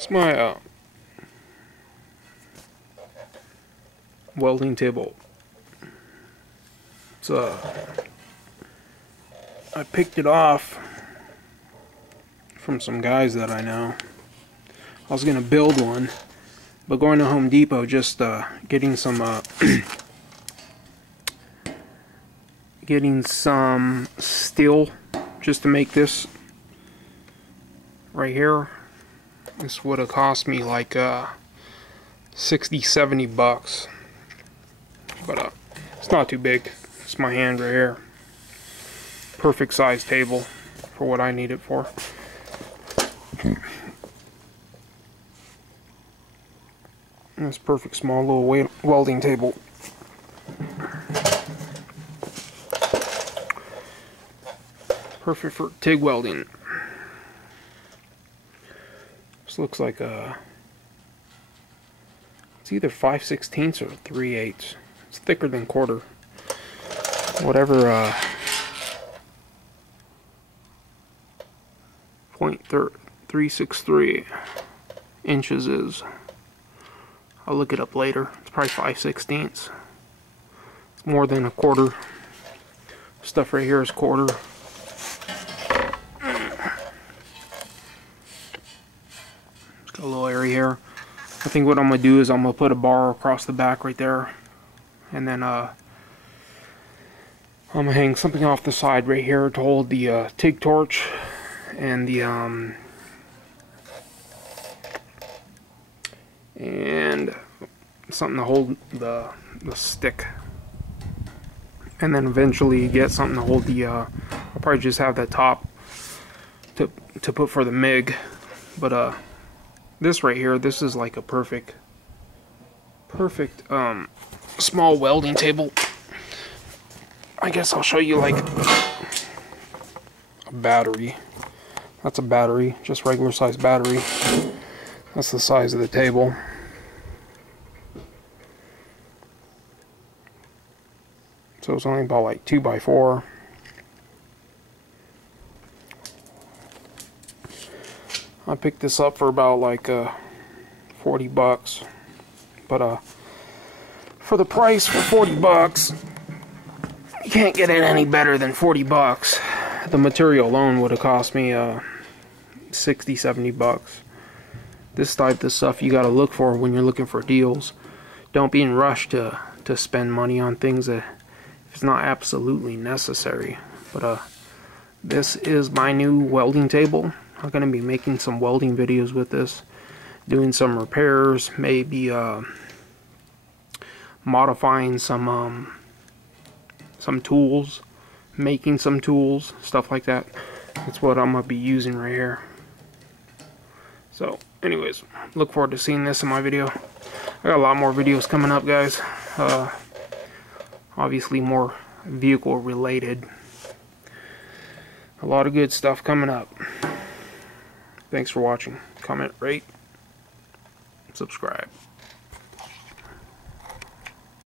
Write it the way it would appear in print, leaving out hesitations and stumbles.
It's my welding table. It's I picked it off from some guys that I know. I was gonna build one, but going to Home Depot, just getting some getting some steel just to make this right here. This would have cost me like 60-70 bucks, but it's not too big. It's my hand right here. Perfect size table for what I need it for. This perfect small little welding table. Perfect for TIG welding. This looks like it's either 5/16 or 3/8. It's thicker than quarter. Whatever 0.363 inches is. I'll look it up later. It's probably 5/16. It's more than a quarter. Stuff right here is quarter. It's got a little area here. I think what I'm gonna do is I'm gonna put a bar across the back right there, and then I'm gonna hang something off the side right here to hold the TIG torch and the and something to hold the stick, and then eventually get something to hold the I'll probably just have that top to put for the MIG, but this right here, this is like a perfect small welding table. I guess I'll show you like a battery. That's a battery, just regular size battery. That's the size of the table. So it's only about like 2x4. I picked this up for about like 40 bucks. But for the price, for 40 bucks, you can't get it any better than 40 bucks. The material alone would have cost me 60-70 bucks. This type of stuff you gotta look for when you're looking for deals. Don't be in rush to spend money on things that if it's not absolutely necessary. But this is my new welding table. I'm gonna be making some welding videos with this, doing some repairs, maybe modifying some tools, making some tools, stuff like that. That's what I'm gonna be using right here. So anyways, look forward to seeing this in my video. I got a lot more videos coming up, guys. Obviously more vehicle related. A lot of good stuff coming up. Thanks for watching. Comment, rate, subscribe.